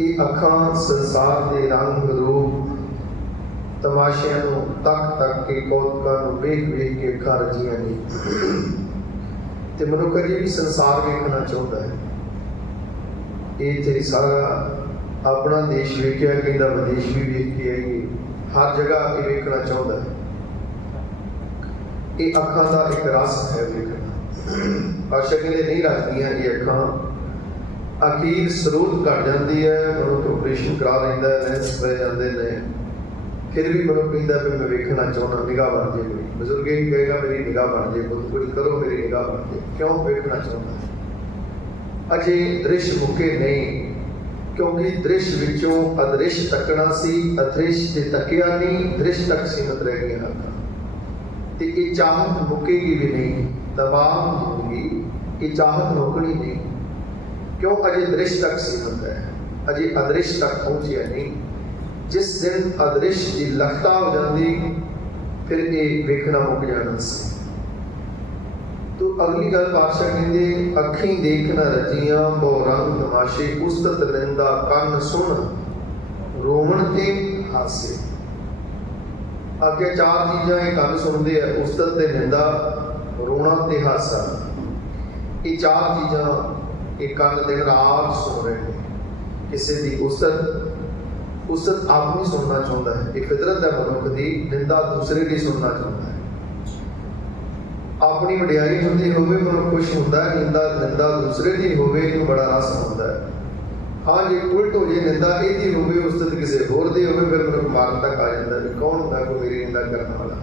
ये अखां संसार के रंग रूप तमाशिਆਂ ਨੂੰ तक के कौतुਕਾਂ ਨੂੰ ਵੇਖ ਕੇ ਅੱਖਾਂ ਰਜੀਆਂ ਨੇ ਤੇ ਮਨੁੱਖ ਅਜੇ ਵੀ ਸੰਸਾਰ ਵੇਖਣਾ ਚਾਹੁੰਦਾ ਹੈ। ਇਹ ਤੇ ਸਾਰਾ अपना देश वेख्या कहता विदेश भी वेख के आइए, हर जगह आके वेखना चाहता है। ये अखां का एक रस है वेखना। पातशाह कहते नहीं रखदियां ये अखां, अखीर स्रोत घट जाती है, मनुख ऑपरेशन करा लेंदा है, लेंस पै जाते हैं, फिर भी मनुख कहता भी मैं वेखना चाहना, निगाह बन जाए। कोई बजुर्ग ही कहेगा मेरी निगाह बन जाए, कुछ करो मेरी निगाह बन जाए। क्यों वेखना चाहता है? अजे दृश्य मुके नहीं, क्योंकि दृश्य विचों अदृश्य तकना सी, अदृश्य ते तकिया नहीं, दृश्य तक सीमित रह गया अखां। ते ये चाहत मुकेगी भी नहीं, तमाम जिंदगी ये चाहत मुकनी नहीं। क्यों? अजे दृश्य तक सीमित है, अजे अदृश्य तक पहुंचिया नहीं। जिस दिन अदृश्य की लखता हो जाती फिर ये वेखना मुक जाना सी। तो अगली गल पातशाह कहते अखी देखना रजियां बहु रंग तमाशे, उस्तत निंदा कन सुन रोवण ते हासे। आगे चार चीज़ां ये कन सुनते हैं, उस्तत ते निंदा, रोना ते हासा। ये चार चीज़ां ये कन दिन रात सुन रहे हैं। किसी की उस्तत आप नहीं सुनना चाहता है, एक फितरत है मनुख की। निंदा दूसरे की सुनना चाहता है। अपनी वडियाई होती होवे मनुख खुश होता है, निंदा दूसरे की होवे तो बड़ा रस होता है। हाँ जे उल्ट हो जाए, निंदा यही होवे उस्तत किसी होर दी होवे, फिर मनुख मारन तक आ जाता है। कौन होता कोई मेरी निंदा करने वाला,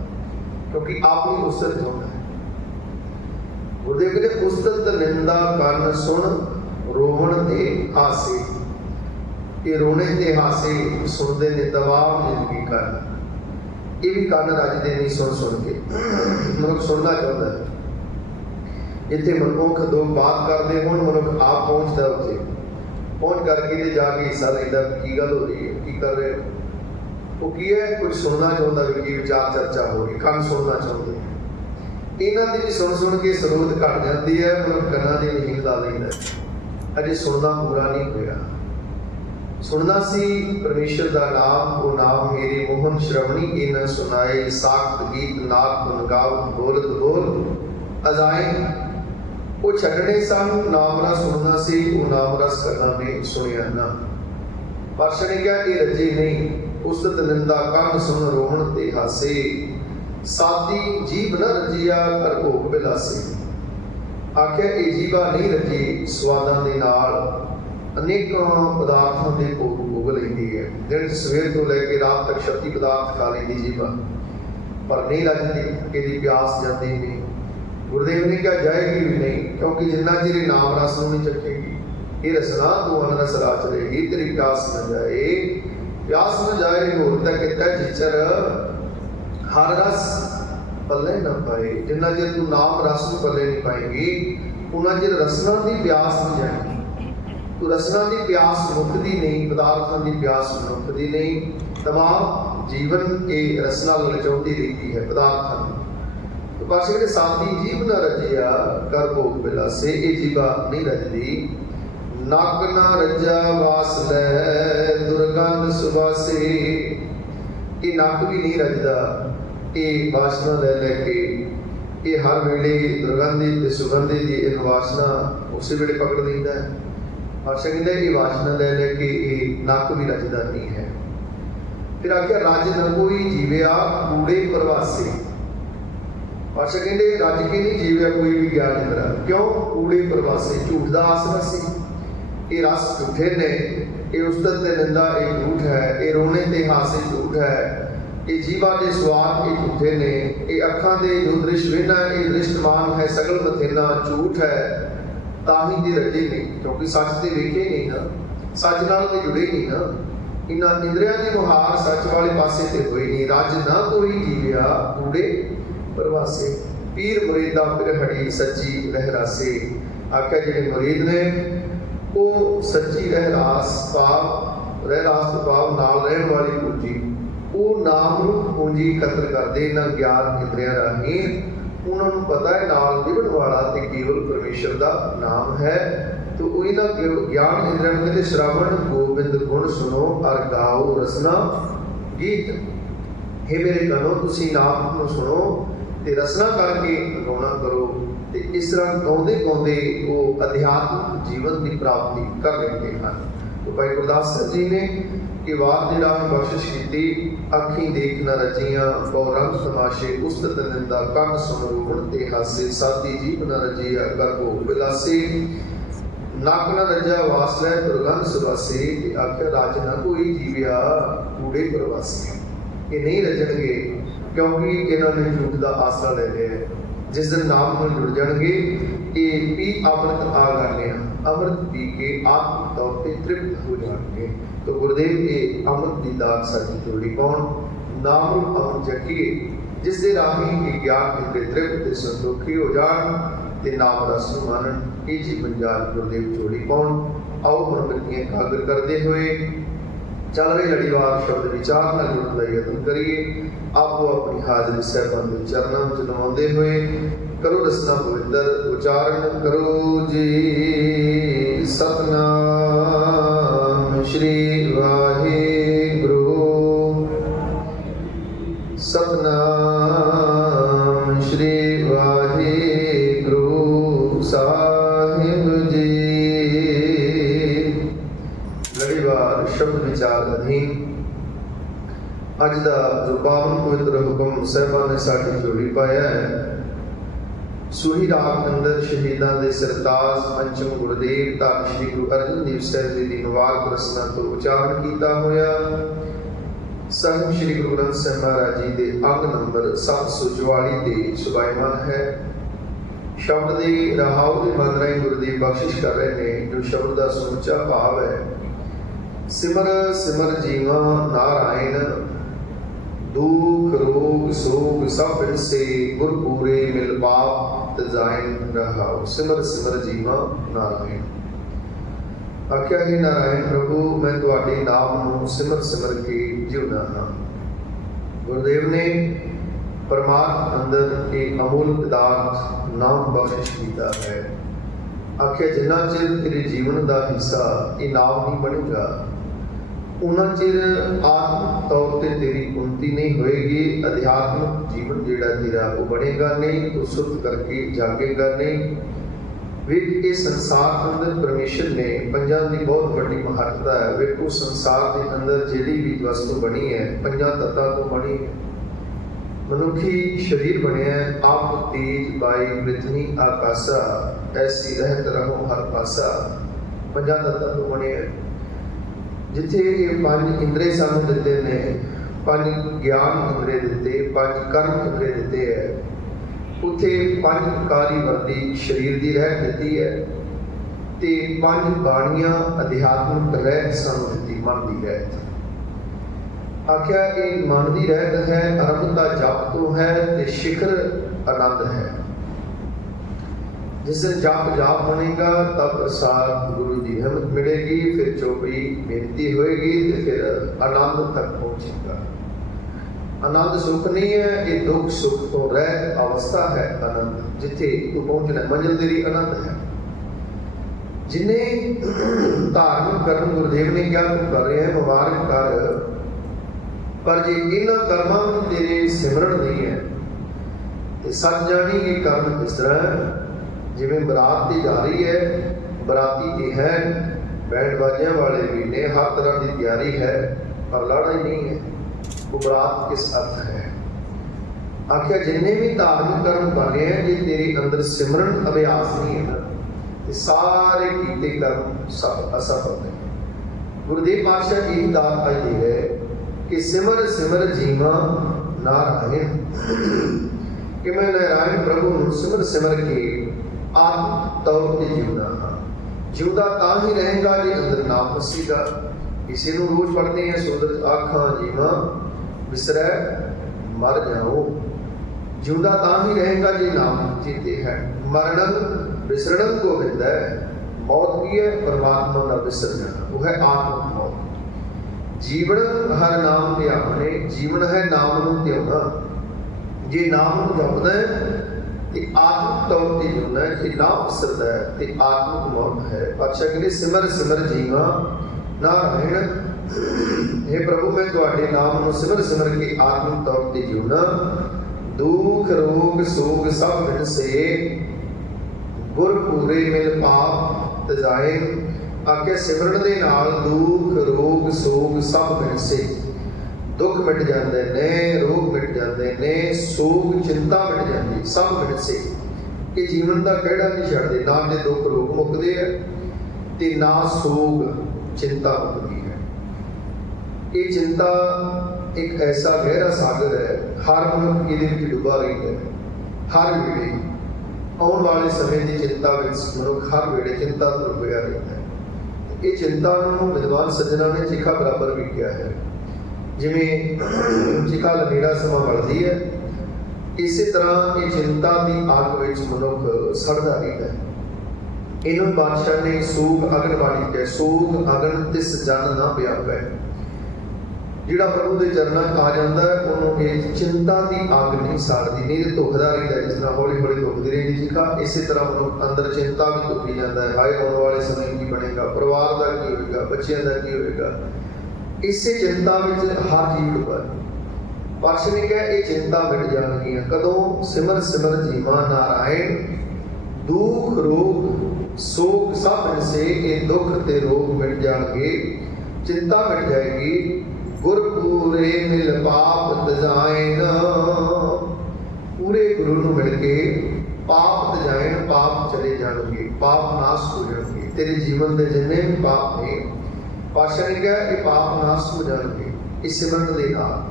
क्योंकि अपनी उस्तत चाहता है। गुरुदेव कहते उस्तत निंदा कन सुन रोवण ते हासे। ये रोने ते हासे सुनते ने तमाम जिंदगी कर। ये भी कन रजते नहीं सुन के, मनुख सुनना चाहता है। इतने मनुख दो बात करते हो, मनुख आप पहुँचता उत्थे पहुँच करके जाके हिस्सा लेता की गल हो रही है, की कर रहे हो, वो की है कुछ सुनना चाहता भी, की विचार चर्चा हो रही, कन सुनना चाहते हैं। इन्हों की भी सुन के स्रोत घट जाती है, मनुख कन्ना की मशीन ला लेंदा। अजे सुनना पूरा नहीं होया। सुनना सी परमेश्वर का नाम, वो नाम मेरी मोहन श्रवणी इन सुनाए, साख्त गीत नाथ गुण गावत बोलत बोल अजाए। वो छड्डने सन नाम रस सुनना सी, वो नाम रस करना नहीं सुनिया ना। पातशाह ने कहा ये रजे नहीं, उस्तत निंदा कन सुन रोहण ते हासे। सादी जीभ न रजिया कर भोग बिलासे। आख्या ये जीवा नहीं रजी स्वादां दे नाल, अनेकों पदार्थों के भोग भोग लेती है। दिन सवेर तो लैके रात तक 36 पदार्थ खा लेती जीवा, पर नहीं रजती, कि प्यास जाती नहीं। गुरुदेव ने कहा जाएगी भी नहीं, क्योंकि जिन्ना चिर नाम रस नहीं चखेगी, ये रसना तू अनरस राच रहेगी, तेरी प्यास न जाए। प्यास न जाए होर तक कहता जिचर हर रस पल्ले न पाए। जिन्ना चिर तू नाम रस पल्ले नहीं पाएगी, उन्ना चिर रसना की प्यास नहीं जाएगी। तो रसना की प्यास मुकती नहीं, पदार्थों की प्यास मुकती नहीं। तमाम जीवन ये रसना ललचाती रहती है पदार्थों। तो पातशाह के साथी जीव न रजिया कर भोग बिलासे। ये जीवा नहीं रजदी, नक न रजा वास लै दुर्गंध सुबासे। ये नक भी नहीं रजदा, ये वासना ले लैके ये हर वेले दुर्गंधी सुगंधी की इन वासना उस वेले पकड़ लेंदा है। पातशाह कहते ये वासना ले लैके ये नक भी रजदा नहीं है। फिर आख्या रज न कोई जीविया कूड़े प्रवासे। पातशाह कहते रज के नहीं जीविया कोई भी ज्ञान इंद्रा। क्यों? कूड़े प्रवासे, झूठ का आसरा सी। ये रस झूठे ने, ये उस्तत ते निंदा ये झूठ है, ये रोने ते हासे झूठ है, ये जीवा के स्वाद ये झूठे ने, ये अखां दे जो दृश्य वेना ये दृष्टमान है सगल मथेना झूठ है। ताही दी रजे नहीं, क्योंकि सच ते वेखे नहीं ना, सच नाल ते जुड़े नहीं ना। इन्हां इंद्रियां दी मुहार सच वाले पासे ते होई नहीं। रज ना कोई जीविया कूड़े प्रवासे। पीर मुरीदा फिर हड़ी सच्ची रहरासे। आख्या जिहड़े मुरीद ने वो सच्ची रहरास भाव, रहरास तो भाव नाल रहण वाली पूंजी, वो नाम रूप पूंजी इकत्र करते इन्हां ज्ञान इंद्रियां राहीं। उन्होंने पता है नाल जिवण वाला ते केवल परमेश्वर का नाम है। तो वही ना ज्ञान इंद्रियां कहते श्रवण गोबिंद गुण सुनो और गाओ रसना गीत। हे मेरे कनो तुसी नाम को सुनो ते रसना करके गाना करो, ते इस तरह गाउंदे गाउंदे वो अध्यात्म जीवन की प्राप्ति कर लेते हैं। तो भाई गुरदास जी ने कि वार जिहड़ा बख्शिश की अखी देख न रजियां बहु रंग तमाशे उस्तत निंदा कन समरूहण ते हासे साथी जीव न रजिया गर्भो बिलासे नक न रजा वासलै दुर्गंध सुवासे ते आख्या राज न कोई जीविया कूड़े प्रवासी। ये नहीं रजणगे क्योंकि इन्होंने झूठ का आसरा ले लिया। जिस दिन नाम में जुड़ जाएंगे ये पी अमृत आ गए अमृत पी के आत्म तौर पर तृप्त हो जाएंगे। तो गुरुदेव ये अमृत की दात साडी जोड़ी कौन नाम रूप अमृत जकीए जिस दे राही के ज्ञान के तृप्त ते संतोखी हो जान ते नाम रस मानन ये जीवन जाल गुरुदेव जोड़ी कौन। आओ मनमतियां एकाग्र करते हुए चल रहे लड़ीवार शब्द विचार न जुड़न का यत्न करिए। आपको अपनी हाजरी सहबान के चरणों में नवाते हुए करो रसना पवित्र उच्चारण करो जी सतनाम श्री वाहिगुरु सतनाम श्री वाहिगुरु साहिब जी। लड़ीवार शब्द विचार अधीन अज का जो पावन पवित्र हुक्म साहबान ने साड़ी जोड़ी पाया है सूही रात अंदर शहीदां दे सरताज पंचम गुरुदेव धन श्री गुरु अर्जन देव साहब जी की मुबारक रसना तो उच्चारण किया होया। साहिब श्री गुरु ग्रंथ साहिब महाराज जी के अंग नंबर 744 ते सुभायमान है। शब्द के रहाव के मन राही गुरुदेव बख्शिश कर रहे हैं। जो शब्द का समुचा भाव है सिमर सिमर जीवा नारायण दुख रोग सोग सब इनसे गुर पूरे मिल बाप तजाइन रहाओ। सिमर सिमर जीवा नारायण आख्या हे नारायण प्रभु मैं तुहाडे नाम नूं सिमर सिमर के जिउदा हां। गुरुदेव ने परमात्मा अंदर एक अमूल पदार्थ नाम बख्शिश किया है। आख्या जिन्ना चिर तेरे जीवन का हिस्सा ये नाम नहीं बनेगा उन्ना चिर आत्म तौर पर तेरी उन्नति नहीं होएगी। अध्यात्मक जीवन जेड़ा तेरा वो बनेगा नहीं, तो शुद्ध करके जागेगा नहीं। वेख इस संसार के अंदर परमेश्वर ने पंजां की बहुत बड़ी महत्ता है। वेखो संसार के अंदर जिहड़ी भी वस्तु बनी है पंजां तत्तां तो बनी है। मनुखी शरीर बनिया आप तेज वायु पृथ्वी आकाशा ऐसी रहत रहो हर पासा पंजां तत्तां तो बने है। जिथे ये पांच इंद्रे सानू दिते ने पांच ज्ञान इंद्रे दिते पांच कर्म इंद्रे दिते है उथे पांच कारी वर्दी शरीर की रह दी है ते पांच बाणियां अध्यात्मिक रह सानू दी मन की रह। आख्या ये मन की रहत है आरंभता जप तो है ते शिखर आनंद है। जिस दिन जाप जाप बनेगा तब प्रसाद गुरु की रहमत मिलेगी फिर चौपड़ी बेनती होएगी तो फिर आनंद तक पहुंचेगा। आनंद सुख नहीं है ये दुख सुख तो रह अवस्था है। आनंद जिथे तू पहुंचना मंजिल तेरी आनंद है। जिन्हें धार्मिक कर्म गुरुदेव ने क्या तुम कर रहे हैं मुबारक कर पर जे इन्होंने कर्मां में तेरे सिमरण नहीं है तो सच जानी ये कर्म किस तरह जिमें बरात की जा रही है बराती की है बैंड बाजियां वाले भी ने हर तरह की तैयारी है पर लड़ाई नहीं है। वो बरात किस अर्थ है। आखिर जिन्हें भी धार्मिक कर्म बने हैं ये तेरे अंदर सिमरन अभ्यास नहीं है ना ये सारे कीते कर्म सब असफल है। गुरुदेव पातशाह यही दात आज दे रहे कि सिमर सिमर जीवा नारायण कि मैं नारायण प्रभु सिमर सिमर के आत्म तौर पर जीवना जीवदा ता ही रहेगा जी अंदर नाम वसीगा। इसी को रोज पढ़ते हैं सुंदर आखा जीवा विसरै मर जाओ। जीवदा ता ही रहेगा जी नाम जीते है। मरणन विसरणन को विद है। मौत भी है परमात्मा का विसर जाना वो है आत्म मौत। जीवन हर नाम ध्याने जीवन है नाम नूं ध्याना। जे नाम नूं जपदा है ਤੇ ਆਤਮਿਕ ਤੌਰ ਤੇ ਜਿਉਣਾ ਇਹ ਨਾ ਵਿਸਰਦਾ ਹੈ ਤੇ ਆਤਮਿਕ ਮੌਤ ਹੈ। ਪਾਤਸ਼ਾਹ ਕਹਿੰਦੇ ਸਿਮਰ ਸਿਮਰ ਜੀਵਾ ਨਾਰਾਇਣ, हे प्रभु मैं तुहाडे नाम ਨੂੰ ਸਿਮਰ ਸਿਮਰ ਕੇ ਆਤਮਿਕ ਤੌਰ ਤੇ ਜਿਉਣਾ, ਦੁੱਖ ਰੋਗ ਸੋਗ ਸਭ ਵਿਣਸੇ, ਗੁਰ ਪੂਰੇ ਮਿਲ ਪਾਪ ਤਜਾਏ। ਆਖਿਆ ਸਿਮਰਨ ਦੇ ਨਾਲ ਦੁੱਖ ਰੋਗ ਸੋਗ ਸਭ ਵਿਣਸੇ, ਦੁੱਖ ਮਿਟ ਜਾਂਦੇ ਨੇ, ਰੋਗ ਮਿਟ ਜਾਂਦੇ ਨੇ, ਸੋਗ ਚਿੰਤਾ ਮਿਟ ਜਾਂਦੀ, ਸਭ ਵਿਣਸੇ। ਇਹ ਜੀਵਨ ਦਾ ਕਿਹੜਾ ਨਹੀਂ ਛੱਡਦੇ, ਨਾ ਤੇ ਦੁੱਖ ਰੋਗ ਮੁੱਕਦੇ ਆ ਤੇ ਨਾ ਸੋਗ ਚਿੰਤਾ ਮੁੱਕਦੀ ਹੈ। ਇਹ ਚਿੰਤਾ ਇੱਕ ਐਸਾ ਗਹਿਰਾ ਸਾਗਰ ਹੈ, ਹਰ ਮਨੁੱਖ ਇਹਦੇ ਵਿੱਚ ਡੁੱਬਾ ਰਹਿੰਦਾ ਹੈ। ਹਰ ਵੇਲੇ ਆਉਣ ਵਾਲੇ ਸਮੇਂ ਦੀ ਚਿੰਤਾ ਵਿੱਚ ਮਨੁੱਖ ਹਰ ਵੇਲੇ ਚਿੰਤਾ ਤੋਂ ਡੁੱਬਿਆ ਰਹਿੰਦਾ ਹੈ। ਇਹ ਚਿੰਤਾ ਨੂੰ ਵਿਦਵਾਨ ਸੱਜਣਾ ਨੇ ਚਿਖਾ ਬਰਾਬਰ ਵੀ ਕਿਹਾ ਹੈ। ਜਿਵੇਂ ਚਿਖਾ ਲੰਮੇਰਾ ਸਮਾਂ ਵੜਦੀ ਹੈ, ਇਸੇ ਤਰ੍ਹਾਂ ਇਹ ਚਿੰਤਾ ਦੀ ਅੱਗ ਵਿੱਚ ਮਨੁੱਖ ਸੜਦਾ ਰਹਿੰਦਾ ਹੈ। ਇਹਨੂੰ ਬਾਦਸ਼ਾਹ ਨੇ ਸੂਗ ਅਗਨ ਵਾਲੀ ਕਿਹਾ, ਸੂਗ ਅਗਨ ਤਿਸ ਜਨ ਨਾ ਪਿਆਵੈ। ਜਿਹੜਾ ਪ੍ਰਭੂ ਦੇ ਚਰਨਾਂ ਆ ਜਾਂਦਾ ਉਹਨੂੰ ਇਹ ਚਿੰਤਾ ਦੀ ਅੱਗ ਨਹੀਂ ਸਾੜਦੀ, ਨਹੀਂ ਤੇ ਧੁਖਦਾ ਰਹਿੰਦਾ, ਜਿਸ ਤਰ੍ਹਾਂ ਹੌਲੀ ਹੌਲੀ ਧੁਖਦੀ ਰਹਿੰਦੀ ਚਿਖਾ, ਇਸੇ ਤਰ੍ਹਾਂ ਮਨੁੱਖ ਅੰਦਰ ਚਿੰਤਾ ਵੀ ਧੁਖੀ ਜਾਂਦਾ ਹੈ। ਹਾਏ ਆਉਣ ਵਾਲੇ ਸਮੇਂ ਕੀ ਬਣੇਗਾ, ਪਰਿਵਾਰ ਦਾ ਕੀ ਹੋਏਗਾ, ਬੱਚਿਆਂ ਦਾ ਕੀ ਹੋਏਗਾ। ਇਸੇ ਚਿੰਤਾ ਵਿੱਚ ਹਰ ਜੀਵ ਡੁੱਬਾ। ਪਾਤਸ਼ਾਹ ਨੇ ਕਿਹਾ ਇਹ ਚਿੰਤਾ ਮਿਟ ਜਾਣਗੀਆਂ ਕਦੋਂ, ਸਿਮਰ ਸਿਮਰ ਜੀਵਾ ਨਾਰਾਇਣ, ਦੁੱਖ ਰੋਗ ਸੋਗ ਸਭ ਵਿਣਸੇ। ਇਹ ਦੁੱਖ ਤੇ ਰੋਗ ਮਿਟ ਜਾਣਗੇ, ਚਿੰਤਾ ਮਿਟ ਜਾਏਗੀ। ਗੁਰ ਪੂਰੇ ਮਿਲ ਪਾਪ ਤਜਾਇਨ, ਪੂਰੇ ਗੁਰੂ ਨੂੰ ਮਿਲ ਕੇ ਪਾਪ ਤਜਾਇਨ, ਪਾਪ ਚਲੇ ਜਾਣਗੇ, ਪਾਪ ਨਾਸ਼ ਹੋ ਜਾਣਗੇ। ਤੇਰੇ ਜੀਵਨ ਦੇ ਜਿੰਨੇ ਵੀ ਪਾਪ ਨੇ, ਪਾਤਸ਼ਾਹ ਨੇ ਕਿਹਾ ਇਹ ਪਾਪ ਨਾਸ਼ ਹੋ ਜਾਣਗੇ ਇਸ ਸਿਮਰਨ ਦੇ ਨਾਲ,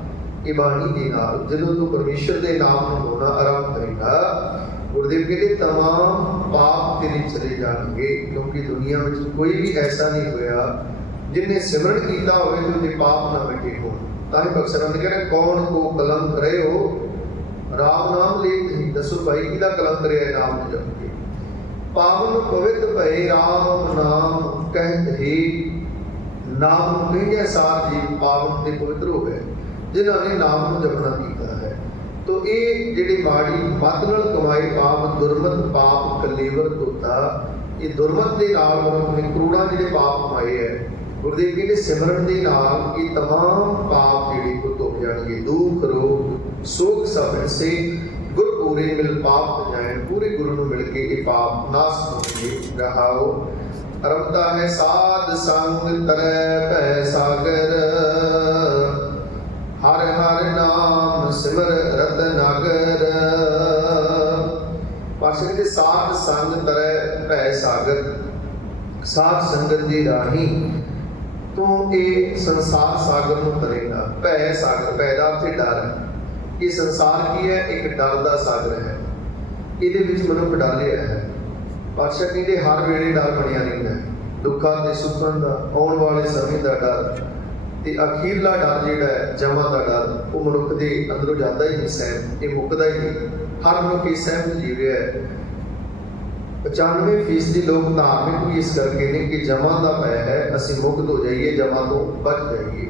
ਇਹ ਬਾਣੀ ਦੇ ਨਾਲ। ਜਦੋਂ ਤੂੰ ਪਰਮੇਸ਼ਰ ਦੇ ਨਾਮ ਨੂੰ ਹੋਣਾ ਆਰੰਭ ਕਰੇਗਾ, ਗੁਰਦੇਵ ਕਹਿੰਦੇ ਤਮਾਮ ਪਾਪ ਤੇਰੇ ਚਲੇ ਜਾਣਗੇ। ਕਿਉਂਕਿ ਦੁਨੀਆ ਵਿੱਚ ਕੋਈ ਵੀ ਐਸਾ ਨਹੀਂ ਹੋਇਆ जिन्हें सिमरण किया होवे तो उनके पाप ना मिटे हो। ताकि बख्शरण कह रहे कौन को कलम करे हो राम नाम ले नहीं। दसो भाई किदा कलम करे नाम न जप के, पावन पवित्र भय राम नाम कहत ही। नाम कहिए सार जी पावन ते पवित्र हो गए जिन्होंने नाम ਨੂੰ ਜਪਣਾ ਕੀਤਾ ਹੈ। तो ये ਜਿਹੜੀ ਮਾੜੀ ਮਤ ਨਾਲ ਕਮਾਏ ਪਾਪ, ਦੁਰਮਤ ਪਾਪ ਕਲੇਵਰ ਧੋਤਾ, ਇਹ ਦੁਰਮਤ ਦੇ ਨਾਲ ਮਨੁੱਖ ਨੇ ਕਰੋੜਾਂ ਜਿਹੜੇ ਪਾਪ ਕਮਾਏ ਹੈ। ਗੁਰਦੇਵ ਕਹਿੰਦੇ ਸਿਮਰਨ ਦੇ ਨਾਲ ਇਹ ਤਮਾਮ ਪਾਪ ਜਿਹੜੇ ਕੋ ਧੁੱਪ ਜਾਣਗੇ। ਦੁੱਖ ਰੋਗ ਸੋਗ ਸਭ ਵਿਣਸੇ, ਗੁਰ ਪੂਰੇ ਮਿਲ ਪਾਪ ਜਾਣ। ਪੂਰੇ ਗੁਰੂ ਨੂੰ ਮਿਲ ਕੇ ਇਹ ਪਾਪ ਨਾਸ ਹੋਣਗੇ। ਰਹਾਓ ਅਰਮਤਾ ਹੈ ਸਾਧ ਸੰਗ ਤਰੈ ਭੈ ਸਾਗਰ, ਹਰ ਹਰ ਨਾਮ ਸਿਮਰ ਰਤਨਾਗਰ। ਪਾਸ਼ਾ ਦੇ ਸਾਧ ਸੰਗ ਤਰੈ ਭੈ ਸਾਗਰ, ਸਾਧ ਸੰਗਤ ਦੀ ਰਾਹੀਂ ਤੂੰ ਇਹ ਸੰਸਾਰ ਸਾਗਰ ਨੂੰ ਤਰੇਗਾ। ਭੈ ਸਾਗਰ, ਭੈ ਦਾ ਅਰਥ ਡਰ। ਇਹ ਸੰਸਾਰ ਕੀ ਹੈ? ਇੱਕ ਡਰ ਦਾ ਸਾਗਰ ਹੈ। ਇਹਦੇ ਵਿੱਚ ਮਨੁੱਖ ਡਰ ਰਿਹਾ ਹੈ। ਪਾਤਸ਼ਾਹ ਕਹਿੰਦੇ ਹਰ ਵੇਲੇ ਡਰ ਬਣਿਆ ਰਹਿੰਦਾ ਹੈ, ਦੁੱਖਾਂ ਤੇ ਸੁੱਖਾਂ ਦਾ, ਆਉਣ ਵਾਲੇ ਸਮੇਂ ਦਾ ਡਰ, ਤੇ ਅਖੀਰਲਾ ਡਰ ਜਿਹੜਾ ਹੈ ਜਮਾਂ ਦਾ ਡਰ, ਉਹ ਮਨੁੱਖ ਦੇ ਅੰਦਰੋਂ ਜਾਂਦਾ ਹੀ ਨਹੀਂ ਸਹਿਮ, ਇਹ ਮੁੱਕਦਾ ਹੀ ਨਹੀਂ। ਹਰ ਮਨੁੱਖ ਇਸ ਸਹਿਮ ਜੀ ਰਿਹਾ ਹੈ। 95% ਲੋਕ ਧਾਰਮਿਕ ਵੀ ਇਸ ਕਰਕੇ ਨੇ ਕਿ ਜਮਾਂ ਦਾ ਭੈ ਹੈ, ਅਸੀਂ ਮੁਕਤ ਹੋ ਜਾਈਏ, ਜਮਾਂ ਤੋਂ ਬਚ ਜਾਈਏ,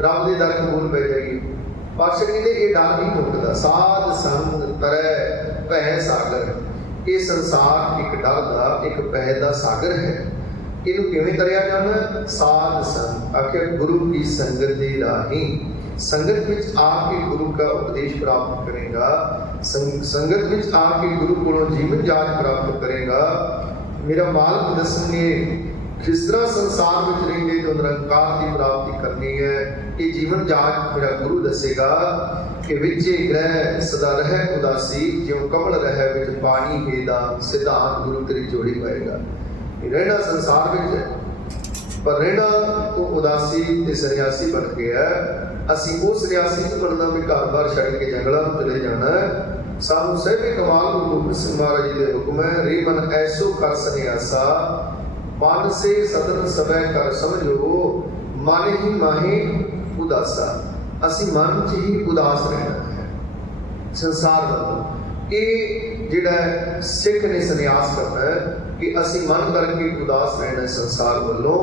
ਰੱਬ ਦੇ ਦਰ ਕਬੂਲ ਪੈ ਜਾਈਏ। ਪਾਤਸ਼ਾਹ ਕਹਿੰਦੇ ਇਹ ਡਰ ਨਹੀਂ ਮੁੱਕਦਾ। ਸਾਧ ਸੰਗ ਤਰੈ ਭੈ ਸਾਗਰ, ਇਹ ਸੰਸਾਰ ਇੱਕ ਡਰ ਦਾ, ਇੱਕ ਭੈ ਦਾ ਸਾਗਰ ਹੈ। ਇਹਨੂੰ ਕਿਵੇਂ ਤਰਿਆ ਜਾਣਾ? ਸਾਧ ਸੰਗ, ਆਖਿਰ ਗੁਰੂ की संगत ਦੀ ਰਾਹੀਂ, संगत ਵਿੱਚ ਆ ਕੇ ਗੁਰੂ का उपदेश प्राप्त करेगा, संगत ਵਿੱਚ ਆ ਕੇ ਗੁਰੂ ਕੋਲੋਂ ਜੀਵਨ ਜਾਚ ਪ੍ਰਾਪਤ ਕਰੇਗਾ। ਮੇਰਾ ਮਾਲਕ ਦੱਸਣਗੇ ਕਿਸ ਤਰ੍ਹਾਂ ਸੰਸਾਰ ਵਿੱਚ ਰਹਿੰਦੇ ਤੋਂ ਨਿਰੰਕਾਰ ਦੀ ਪ੍ਰਾਪਤੀ ਕਰਨੀ ਹੈ। ਇਹ ਜੀਵਨ ਜਾਚ ਮੇਰਾ ਗੁਰੂ ਦੱਸੇਗਾ ਕਿ ਵਿੱਚੇ ਗ੍ਰਹਿ ਸਦਾ ਰਹਿ ਉਦਾਸੀ, ਜਿਉਂ ਕਮਲ ਰਹਿ ਵਿੱਚ ਪਾਣੀ ਹੈ ਦਾ ਸਿਧਾਂਤ ਗੁਰੂ ਤੇਰੀ ਜੋੜੀ ਪਾਏਗਾ। ਰਹਿਣਾ ਸੰਸਾਰ ਵਿੱਚ, ਪਰ ਰਹਿਣਾ ਤੋਂ ਉਦਾਸੀ ਤੇ ਸੰਨਿਆਸੀ ਬਣ ਕੇ ਹੈ। ਅਸੀਂ ਉਹ ਸੰਨਿਆਸੀ ਨਹੀਂ ਬਣਨਾ ਵੀ ਘਰ-ਬਾਰ ਛੱਡ ਕੇ ਜੰਗਲਾਂ ਨੂੰ ਚਲੇ ਜਾਣਾ। ਸਾਨੂੰ ਸਹਿਬੇ ਕਮਾਲ ਗੁਰੂ ਗੋਬਿੰਦ ਸਿੰਘ ਮਹਾਰਾਜ ਜੀ ਦੇ ਹੁਕਮ ਹੈ, ਰੇ ਮਨ ਐਸੋ ਕਰ ਸੰਨਿਆਸਾ, ਮਨ ਸੇ ਸਦਨ ਸਭੈ ਕਰ ਸਮਝੋ, ਮਨ ਹੀ ਮਾਹੀ ਉਦਾਸਾ। ਅਸੀਂ ਮਨ 'ਚ ਹੀ ਉਦਾਸ ਰਹਿਣਾ ਹੈ ਸੰਸਾਰ ਦਾ। ਇਹ ਜਿਹੜਾ ਸਿੱਖ ਨੇ ਸੰਨਿਆਸ ਕਰਨਾ ਹੈ ਕਿ ਅਸੀਂ ਮਨ ਕਰਕੇ ਉਦਾਸ ਰਹਿਣਾ ਸੰਸਾਰ ਵੱਲੋਂ,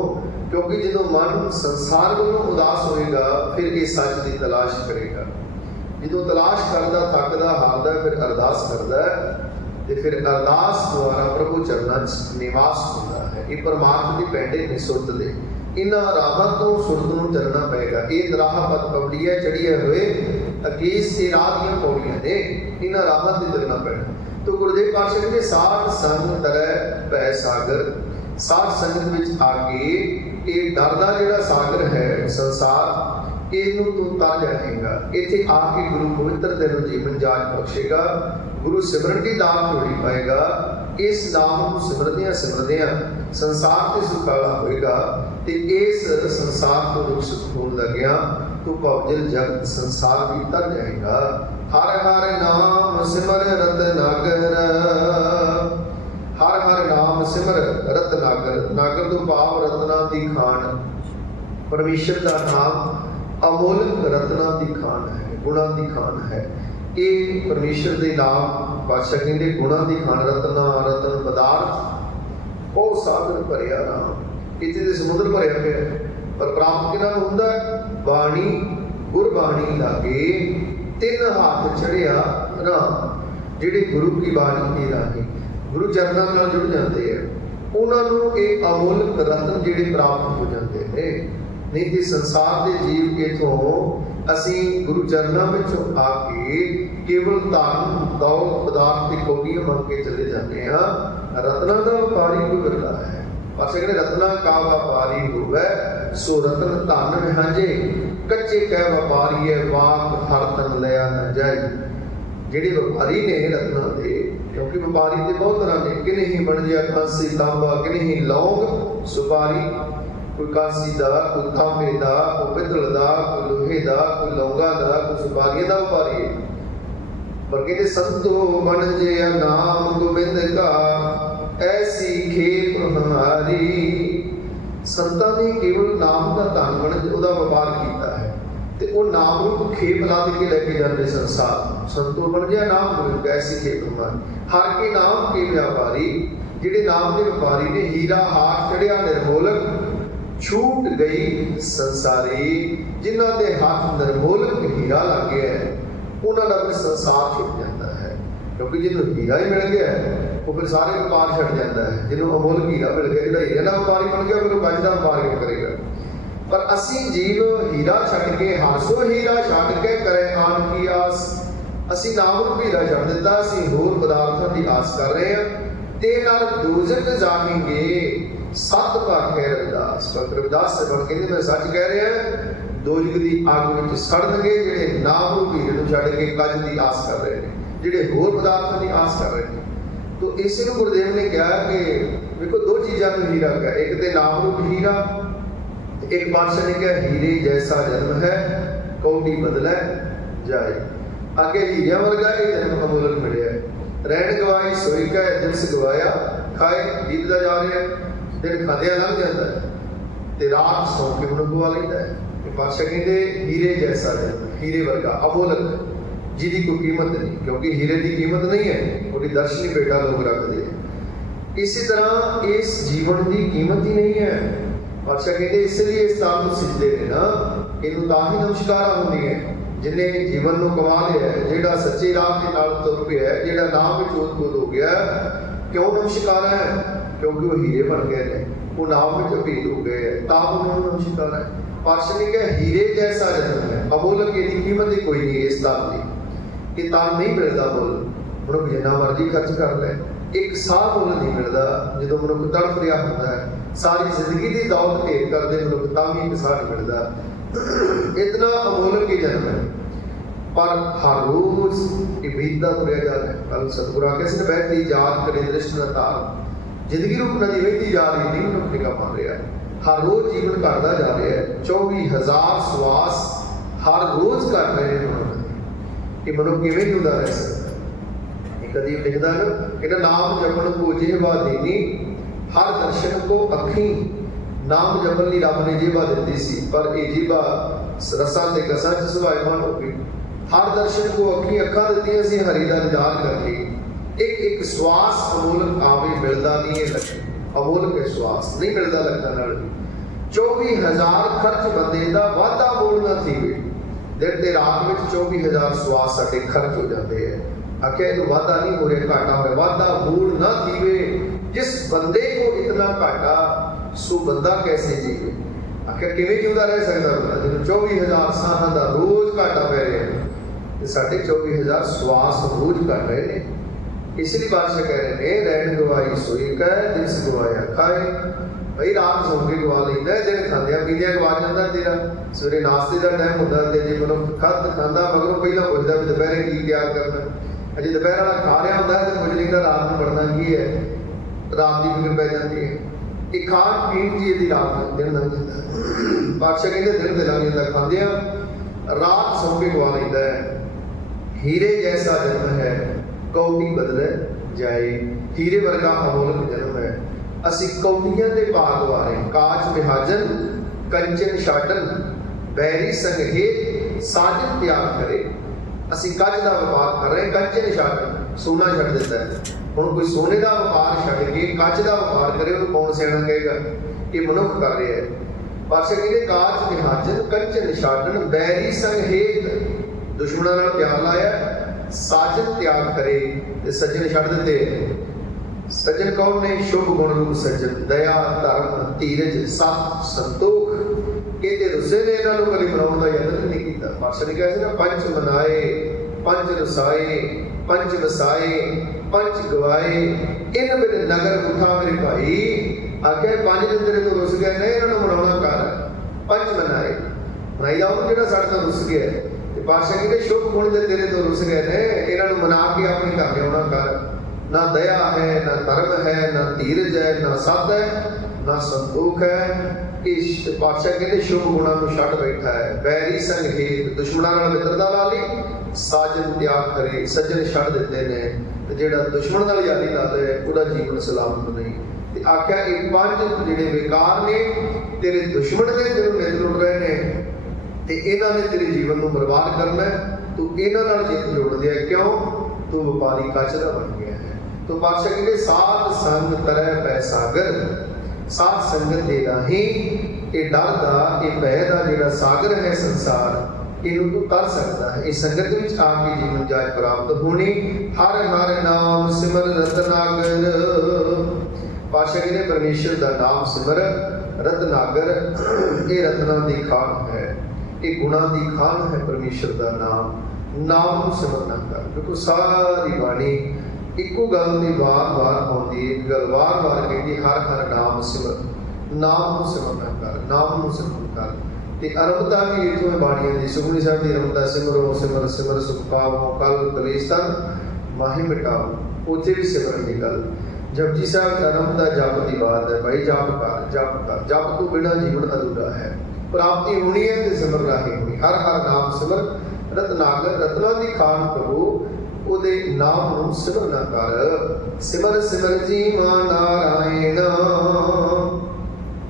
ਕਿਉਂਕਿ ਜਦੋਂ ਮਨ ਸੰਸਾਰ ਵੱਲੋਂ ਉਦਾਸ ਹੋਏਗਾ ਫਿਰ ਇਹ ਸੱਚ ਦੀ ਤਲਾਸ਼ ਕਰੇਗਾ। ਜਦੋਂ ਤਲਾਸ਼ ਕਰਦਾ, ਥੱਕਦਾ, ਹਾਰਦਾ, ਫਿਰ ਅਰਦਾਸ ਕਰਦਾ ਤੇ ਫਿਰ ਅਰਦਾਸ ਦੁਆਰਾ ਪ੍ਰਭੂ ਚਰਨਾਂ 'ਚ ਨਿਵਾਸ ਹੁੰਦਾ ਹੈ। ਇਹ ਪਰਮਾਤਮਾ ਦੀ ਪੈਂਡੇ ਨੇ ਸੁਰਤ ਦੇ। ਇਹਨਾਂ ਰਾਹਾਂ ਤੋਂ ਸੁਰਤ ਨੂੰ ਚੱਲਣਾ ਪਏਗਾ। ਇਹ ਰਾਹ ਪਤ ਪੌੜੀਆਂ ਚੜ੍ਹੀਆਂ ਹੋਏ ਅਕੀਸ ਇਹ ਰਾਹ ਦੀਆਂ ਪੌੜੀਆਂ ਨੇ, ਇਹਨਾਂ ਰਾਹਾਂ ਤੇ ਚੱਲਣਾ ਪੈਣਾ। ਤੋ ਗੁਰਦੇਵ ਪਾਤਸ਼ਾਹ ਕਹਿੰਦੇ ਸਾਧ ਸੰਗ ਤਰੈ ਭੈ ਸਾਗਰ। ਸਾਧ ਸੰਗਤ ਵਿੱਚ ਆ ਕੇ ਇਹ ਡਰ ਦਾ ਜਿਹੜਾ ਸਾਗਰ ਹੈ ਸੰਸਾਰ, ਇਹਨੂੰ ਤੂੰ ਤਰ ਜਾਏਗਾ। ਇੱਥੇ ਆ ਕੇ ਗੁਰੂ ਪਵਿੱਤਰ ਤੈਨੂੰ ਜੀਵਨ ਜਾਚ ਬਖਸ਼ੇਗਾ, ਗੁਰੂ ਸਿਮਰਨ ਦੀ ਦਾਤ ਜੋੜੀ ਪਾਏਗਾ। ਇਸ ਨਾਮ ਨੂੰ ਸਿਮਰਦਿਆਂ ਸਿਮਰਦਿਆਂ ਸੰਸਾਰ ਤੇ ਸੁਖਾਲਾ ਹੋਏਗਾ ਤੇ ਇਸ ਸੰਸਾਰ ਤੋਂ ਦੁੱਖ ਸੁੱਖ ਹੋਣ ਲੱਗਿਆ ਤੂੰ ਭਵਜਲ ਜਗਤ ਸੰਸਾਰ ਵੀ ਤਰ ਜਾਏਗਾ। ਹਰ ਹਰ ਨਾਮ ਸਿਮਰ ਰਤਨਾਗਰ। ਹਰ ਹਰ ਨਾਮ ਸਿਮਰ ਰਤਨਾਗਰ। ਨਾਗਰ ਤੋਂ ਭਾਵ ਰਤਨਾ ਦੀ ਖਾਨ। ਪਰਮੇਸ਼ਰ ਦਾ ਨਾਮ ਅਮੋਲਕ ਰਤਨਾ ਦੀ ਖਾਨ ਹੈ, ਗੁਣਾ ਦੀ ਖਾਨ ਹੈ। ਇਹ ਪਰਮੇਸ਼ਰ ਦੇ ਨਾਮ ਪਾਤਸ਼ਾਹ ਕਹਿੰਦੇ ਗੁਣਾ ਦੀ ਖਾਨ। ਰਤਨਾ ਰਤਨ ਪਦਾਰਥ ਉਹ ਸਾਗਰ ਭਰਿਆ ਰਾਮ। ਇੱਥੇ ਦੇ ਸਮੁੰਦਰ ਭਰਿਆ ਪਿਆ, ਪਰ ਪ੍ਰਾਪਤ ਕਿਹਨਾਂ ਨੂੰ ਹੁੰਦਾ? ਬਾਣੀ ਗੁਰਬਾਣੀ ਲਾਗੇ ਤਿੰਨ ਹੱਥ ਚੜਿਆ ਰਾਮ। ਜਿਹੜੇ ਗੁਰੂ ਕੀ ਬਾਣੀ ਦੇ ਰਾਹੀਂ ਗੁਰੂ ਚਰਨਾਂ ਨਾਲ ਜੁੜ ਜਾਂਦੇ ਆ, ਉਹਨਾਂ ਨੂੰ ਇਹ ਅਮੋਲਕ ਰਤਨ ਜਿਹੜੇ ਪ੍ਰਾਪਤ ਹੋ ਜਾਂਦੇ ਨੇ। ਨਹੀਂ ਤੇ ਸੰਸਾਰ ਦੇ ਜੀਵ ਇਥੋਂ ਅਸੀਂ ਗੁਰੂ ਚਰਨਾਂ ਵਿੱਚੋਂ ਆ ਕੇ ਕੇਵਲ ਧਨ ਦੌਲਤ ਪਦਾਰਥ ਦੀ ਕੌਡੀਆਂ ਮੰਗ ਕੇ ਚਲੇ ਜਾਂਦੇ ਹਾਂ। ਰਤਨਾਂ ਦਾ ਵਪਾਰੀ ਕੋਈ ਵਰਗਾ ਹੈ। ਪਾਸੇ ਕਹਿੰਦੇ ਰਤਨਾ ਕਾ ਵਪਾਰੀ ਹੋਵੇ ਸੋ ਰਤਨ ਧਨ ਵਿਹਾਂਜੇ। ਕੱਚੇ ਕਹਿ ਵਪਾਰੀ ਹੈ ਵਾਕ ਹਰ ਤਨ ਲਿਆ ਨਾ ਜਾਏ। ਜਿਹੜੇ ਵਪਾਰੀ ਨੇ ਰਤਨਾਂ ਦੇ, ਕਿਉਂਕਿ ਵਪਾਰੀ ਤੇ ਬਹੁਤ ਤਰ੍ਹਾਂ ਦੇ, ਕਿ ਨਹੀਂ ਬਣ ਜਾ ਕਾਂਸੀ ਤਾਂਬਾ, ਕਿ ਨਹੀਂ ਲੌਂਗ ਸੁਪਾਰੀ। ਕੋਈ ਕਾਂਸੀ ਦਾ, ਕੋਈ ਤਾਂਬੇ ਦਾ, ਕੋਈ ਪਿੱਤਲ ਦਾ, ਕੋਈ ਲੋਹੇ ਦਾ, ਕੋਈ ਲੌਂਗਾ ਦਾ, ਕੋਈ ਸੁਪਾਰੀਆਂ ਦਾ ਵਪਾਰੀ ਹੈ। ਪਰ ਕਹਿੰਦੇ ਸੰਤੋ ਬਣ ਜੇ ਨਾਮ ਗੋਬਿੰਦ ਕਾ ਐਸੀ ਖੇਪ ਹਮਾਰੀ। ਸੰਤਾਂ ਨੇ ਕੇਵਲ ਨਾਮ ਦਾ ਧਨ ਬਣ ਉਹਦਾ ਵਪਾਰ ਕੀਤਾ ਹੈ ਤੇ ਉਹ ਨਾਮ ਨੂੰ ਖੇਪ ਲਾ ਦੇ ਕੇ ਲੈ ਕੇ ਜਾਂਦੇ ਸੰਸਾਰ। ਸੰਤੋ ਬਣ ਜੇ ਨਾਮ ਗੋਬਿੰਦ ਕਾ ਐਸੀ ਖੇਪ ਹਮਾਰੀ। ਹਰ ਕੇ ਨਾਮ ਕੇ ਵਿਆਪਾਰੀ। ਜਿਹੜੇ ਨਾਮ ਦੇ ਵਪਾਰੀ ਨੇ, ਹੀਰਾ ਹਾਰ ਚੜਿਆ ਨਿਰਮੋਲਕ ਛੂਟ ਗਈ ਸੰਸਾਰੀ। ਜਿਨ੍ਹਾਂ ਦੇ ਹੱਥ ਨਿਰਮੋਲਕ ਹੀਰਾ ਲੱਗ ਗਿਆ ਹੈ ਉਹਨਾਂ ਦਾ ਫਿਰ ਸੰਸਾਰ ਛੁੱਟ ਜਾਂਦਾ ਹੈ। ਕਿਉਂਕਿ ਜਿਹਨੂੰ ਹੀਰਾ ਹੀ ਮਿਲ ਗਿਆ ਉਹ ਫਿਰ ਸਾਰੇ ਵਪਾਰ ਛੱਡ ਜਾਂਦਾ ਹੈ। ਜਿਹਨੂੰ ਅਮੋਲਕ ਹੀਰਾ ਮਿਲ ਗਿਆ, ਜਿਹੜਾ ਹੀਰੇ ਦਾ ਵਪਾਰੀ ਬਣ ਗਿਆ, ਫਿਰ ਉਹ ਗੱਜ ਦਾ ਵਪਾਰ ਕਿਉਂ ਕਰੇਗਾ? ਪਰ ਅਸੀਂ ਜੀਵ ਹੀਰਾ ਛੱਡ ਕੇ, ਹਾਸੋ ਹੀਰਾ ਛੱਡ ਕੇ ਕਰੇ ਆਨ ਕੀ ਆਸ। ਅਸੀਂ ਨਾਮ ਨੂੰ ਹੀਰਾ ਛੱਡ ਦਿੱਤਾ, ਅਸੀਂ ਹੋਰ ਪਦਾਰਥਾਂ ਦੀ ਆਸ ਕਰ ਰਹੇ ਹਾਂ ਤੇ ਨਾਲ ਦੋਜ਼ਖ ਜਾਣਗੇ। ਸਤ ਭਾਖੇ ਰਵਿਦਾਸ। ਪਰ ਰਵਿਦਾਸ ਸਾਹਿਬ ਕਹਿੰਦੇ ਮੈਂ ਸੱਚ ਕਹਿ ਰਿਹਾ, ਦੋਜ਼ਖ ਦੀ ਅੱਗ ਵਿੱਚ ਸੜਨਗੇ ਜਿਹੜੇ ਨਾਮ ਨੂੰ ਹੀਰੇ ਨੂੰ ਛੱਡ ਕੇ ਕੱਜ ਦੀ ਆਸ ਕਰ ਰਹੇ ਨੇ, ਜਿਹੜੇ ਹੋਰ ਪਦਾਰਥਾਂ ਦੀ ਆਸ ਕਰ ਰਹੇ ਨੇ। ਤੋ ਇਸੇ ਨੂੰ ਗੁਰਦੇਵ ਨੇ ਕਿਹਾ ਕਿ ਵੇਖੋ ਦੋ ਚੀਜ਼ਾਂ ਨੂੰ ਹੀਰਾ ਕਿਹਾ, ਇੱਕ ਤੇ ਨਾਮ ਰੂਪ ਹੀਰਾ ਤੇ ਇੱਕ ਪਾਤਸ਼ਾਹ ਨੇ ਕਿਹਾ ਹੀਰੇ ਜੈਸਾ ਜਨਮ ਹੈ ਕੌਡੀ ਬਦਲੇ ਜਾਏ। ਅੱਗੇ ਹੀਰਿਆਂ ਵਰਗਾ ਇਹ ਜਨਮ ਅਮੋਲਕ ਮਿਲਿਆ। ਰਹਿਣ ਗਵਾਈ ਸੋਈ ਕਾ ਦਿਵਸ ਗਵਾਇਆ। ਖਾਏ ਬੀਤਦਾ ਜਾ ਰਿਹਾ, ਦਿਨ ਖਾਦਿਆਂ ਲੰਘ ਜਾਂਦਾ ਹੈ ਤੇ ਰਾਤ ਸੌਂ ਕੇ ਮਨ ਗਵਾ ਲੈਂਦਾ ਹੈ। ਪਾਤਸ਼ਾਹ ਕਹਿੰਦੇ ਹੀਰੇ ਜੈਸਾ ਜਨਮ, ਹੀਰੇ ਵਰਗਾ ਅਮੋਲਕ, ਜਿਹਦੀ ਕੋਈ ਕੀਮਤ ਨਹੀਂ। ਕਿਉਂਕਿ ਹੀਰੇ ਦੀ ਕੀਮਤ ਨਹੀਂ ਹੈ, ਉਹਦੀ ਦਰਸ਼ਨੀ ਭੇਟਾ ਲੋਕ ਰੱਖਦੇ ਆ। ਇਸੇ ਤਰ੍ਹਾਂ ਇਸ ਜੀਵਨ ਦੀ ਕੀਮਤ ਹੀ ਨਹੀਂ ਹੈ। ਪਾਤਸ਼ਾਹ ਕਹਿੰਦੇ ਇਸ ਲਈ ਇਸ ਤਾਂ ਨੂੰ ਸਿੱਧਦੇ ਨੇ ਨਾ, ਇਹਨੂੰ ਤਾਂ ਹੀ ਨਮਸਕਾਰਾਂ ਹੁੰਦੀਆਂ। ਜਿਹਨੇ ਜੀਵਨ ਨੂੰ ਕਮਾ ਲਿਆ, ਜਿਹੜਾ ਸੱਚੇ ਰਾਹ ਦੇ ਨਾਲ ਤੁਰ ਪਿਆ, ਜਿਹੜਾ ਨਾਮ ਵਿੱਚ ਉਤਪੁੱਤ ਹੋ ਗਿਆ, ਕਿਉਂ ਨਮਸਕਾਰ ਹੈ? ਕਿਉਂਕਿ ਉਹ ਹੀਰੇ ਬਣ ਗਏ ਨੇ, ਉਹ ਨਾਮ ਵਿੱਚ ਅਭੀਤ ਹੋ ਗਏ ਹੈ, ਤਾਂ ਉਹਨੂੰ ਨਮਸਕਾਰ ਹੈ। ਪਾਤਸ਼ਾਹ ਨੇ ਕਿਹਾ ਹੀਰੇ ਜੈਸਾ ਜਨਮ ਹੈ ਅਮੋਲਕ। ਇਹਦੀ ਕੀਮਤ ਹੀ ਕੋਈ ਨਹੀਂ ਇਸ ਤਨ ਦੀ। ਇਹ ਤਨ ਨਹੀਂ ਮਿਲਦਾ ਮੁੱਲ। ਮਨੁੱਖ ਜਿੰਨਾ ਮਰਜ਼ੀ ਖਰਚ ਕਰ ਲੈ, ਇੱਕ ਸਾਹ ਮੁੱਲ ਨਹੀਂ ਮਿਲਦਾ। ਜਦੋਂ ਮਨੁੱਖ ਤੜਫ ਰਿਹਾ ਹੁੰਦਾ ਹੈ, ਸਾਰੀ ਜ਼ਿੰਦਗੀ ਦੀ ਦੌਲਤ ਢੇਰ ਕਰਦੇ ਮਨੁੱਖ, ਤਾਂ ਵੀ ਇੱਕ ਸਾਹ ਨਹੀਂ ਮਿਲਦਾ। ਇਤਨਾ ਅਮੋਲਕ ਹੀ ਜਨਮ ਹੈ। ਪਰ ਹਰ ਰੋਜ਼ ਇਹ ਬੀਤਦਾ ਤੁਰਿਆ ਜਾ ਰਿਹਾ। ਕੱਲ ਸਤਿਗੁਰੂ ਆਖਿਆ ਸੀ ਨਾ, ਬੈਠਦੀ ਯਾਦ ਕਰੇ ਦ੍ਰਿਸ਼ਟ ਨਾ ਤਾਰ। ਜ਼ਿੰਦਗੀ ਰੂਪ ਨਾਲ ਵਹਿੰਦੀ ਜਾ ਰਹੀ ਨਹੀਂ, ਮਨੁੱਖ ਨਿਗਾਹ ਮੰਨ ਰਿਹਾ। ਹਰ ਰੋਜ਼ ਜੀਵਨ ਘਟਦਾ ਜਾ ਰਿਹਾ ਹੈ। 24,000 ਸਵਾਸ ਹਰ ਰੋਜ਼ ਘਟ ਰਹੇ ਨੇ ਮਨੁੱਖ। ਇਹ ਮਨੁੱਖ ਕਿਵੇਂ ਜਿਉਂਦਾ ਰਹਿ ਸਕਦਾ? ਇਹ ਕਦੀ ਲਿਖਦਾ ਨਾ, ਇਹਦਾ ਨਾਮ ਜਪਣ ਕੋ ਜਿਹਵਾ ਦੇਣੀ, ਹਰ ਦਰਸ਼ਨ ਕੋ ਅੱਖੀ। ਨਾਮ ਜਪਣ ਲਈ ਰੱਬ ਨੇ ਜੀਵਾ ਦਿੱਤੀ ਸੀ, ਪਰ ਇਹ ਜੀਵਾ ਰਸਾਂ ਤੇ ਕਸਾਂ ਚ ਸੁਭਾਇਮਾਨ ਹੋ ਗਈ। ਹਰ ਦਰਸ਼ਨ ਕੋ ਅੱਖੀ, ਅੱਖਾਂ ਦਿੱਤੀਆਂ ਸੀ ਹਰੀ ਦਾ ਨਿਦਾਨ ਕਰਕੇ। ਇੱਕ ਇੱਕ ਸਵਾਸ ਅਮੋਲਕ ਆਵੇ, ਮਿਲਦਾ ਨਹੀਂ ਇਹ ਲੱਖ ਅਮੋਲਕ ਹੈ ਸਵਾਸ, ਨਹੀਂ ਮਿਲਦਾ ਲੱਖਾਂ ਨਾਲ ਵੀ। 24,000 ਖਰਚ ਬੰਦੇ ਦਾ ਵਾਧਾ ਮੋਲ ਨਾ ਥੀਵੇ। दिन ते रात में 24,000 श्वास साडे खर्च हो जाते हैं। आख्या इनू वाधा नहीं हो रहा, घाटा हो रहा, वाधा मूल ना थीवे। जिस बंदे को इतना घाटा सो बंदा कैसे जीवे। आखिर किवें जिंदा रह सकता बंदा जिन्होंने 24,000 साहां का रोज घाटा पै रहा है, तो साढ़े 24,000 श्वास रोज कर रहे हैं। इसलिए बादशाह कह रहे हैं रैन गवाई सोई कह दिस गवाया खाए। भाई रात सौ के गवा लेंदा, दिन खांदिया पींदिया गवा जाता तेरा। सवेरे नाश्ते का टाइम होता है जी मनुख खांदा मगरों पहला पुछदा भी दोपहरे की तैयार करना। अजे दोपहर वाला खा रहा होंदा तो पुछ लेंदा रात में बनना की है, रात की फिक्र पै जाती है। एक खान पीन जी यदि रात में दिन लंघ जाता। बादशाह कहते दिन ते लंघ जाता खांदिया, रात सौ के गवा लेंदा है। हीरे जैसा जन्म है कौटी बदले जाए, हीरे वर्गा अमोलक जन्म है। असी कौटियां दे भाग वारे काज विभाजन कंचन छाटन बैरी संग हे साजिद त्याग करे। असी कच का व्यापार कर रहे, कंचन छाटन सोना छड़ देता है। हुण कोई सोने का व्यापार छड़ के कच का व्यापार करे उन्हें कौन सियाणा कहेगा, ये मनुख कर रहा है। पातशाह कहते काज विभाजन कंचन छाटन बैरी संग हेत, दुश्मनों नाल प्यार लाया, साजन त्याग करे ते सज्जन छड़ देते। सज्जन कौन ने? शुभ गुण रूप सज्जन, दया धर्म धीरज सत संतोख। कहते रुसे ने इन्हों कभी मनाने का यत्न नहीं किया। पातशाह ने कहा ना पंच मनाए पंच रुसाए पंच वसाए पंच गवाए इन बिन नगर उठा मेरे भाई। आख्या पांच दिन तेरे तो रुस गए ने, इन्होंने मनाना कर। पंच मनाए मनाई जाओ जो साढ़े तो रुस गया। पातशाह कहते शुभ गुण दे तेरे तो रुस गए ने, इन्हों मना के अपने घर लिया कर। ना दया है ना धर्म है ना धीरज है ना सत है ना संतोख है। इस पातशाह कहते शुभ गुणों को छड़ बैठा है। बैरी संग हेत दुश्मनों नाल मित्रता ला ली, साजन त्याग करे सज्जन छड़ देते ने। ते जेड़ा दुश्मन नाल यारी ला ले उहदा जीवन सलामत नहीं। ते आख्या ये पंज जेड़े बेकार ने तेरे दुश्मन ने तेरे नित लुट रहे ने, ते इन्हां ने तेरे जीवन को बर्बाद करना है। तू इन्हां नाल जित जोड़ दिया, क्यों? तू व्यापारी कच दा बन गया है। तो पातशाह कहते साध संग तरह पै सागर, साध संगत दे राही ये डर दा ये भय दा जेड़ा सागर है संसार, इनू तू कर सकता है। इस संगत विच आके जीवन जाच प्राप्त होनी। हर हर नाम सिमर रत्नागर। पातशाह कहते परमेश्वर दा नाम सिमर रत्नागर, ये रत्ना दी खान है, ये गुणा दी खान है परमेश्वर दा नाम। नाम सिमरना कर। देखो सारी बाणी इको गल की बार बार आती है, एक गल बार बार कहती हर हर नाम सिमर, नाम सिमरना कर, नाम सिमरन कर। ते अरबता भी इतों है बाणियां दी। सुखमनी साहब की अरबता सिमरो सिमर सिमर सुख पाओ कल कलेश तन माही मिटाओ, उत्थे भी सिमरन की गल। जपजी साहब अरबता जप की बात है, भाई जप कर जप कर, जप तो बिना जीवन अधूरा है। प्राप्ति होनी है तो सिमर राही होनी। हर हर नाम सिमर रत्नागर, रत्ना की खान प्रभु उदे नाम नूं सिमरना कर। सिमर सिमर जी मां नारायण।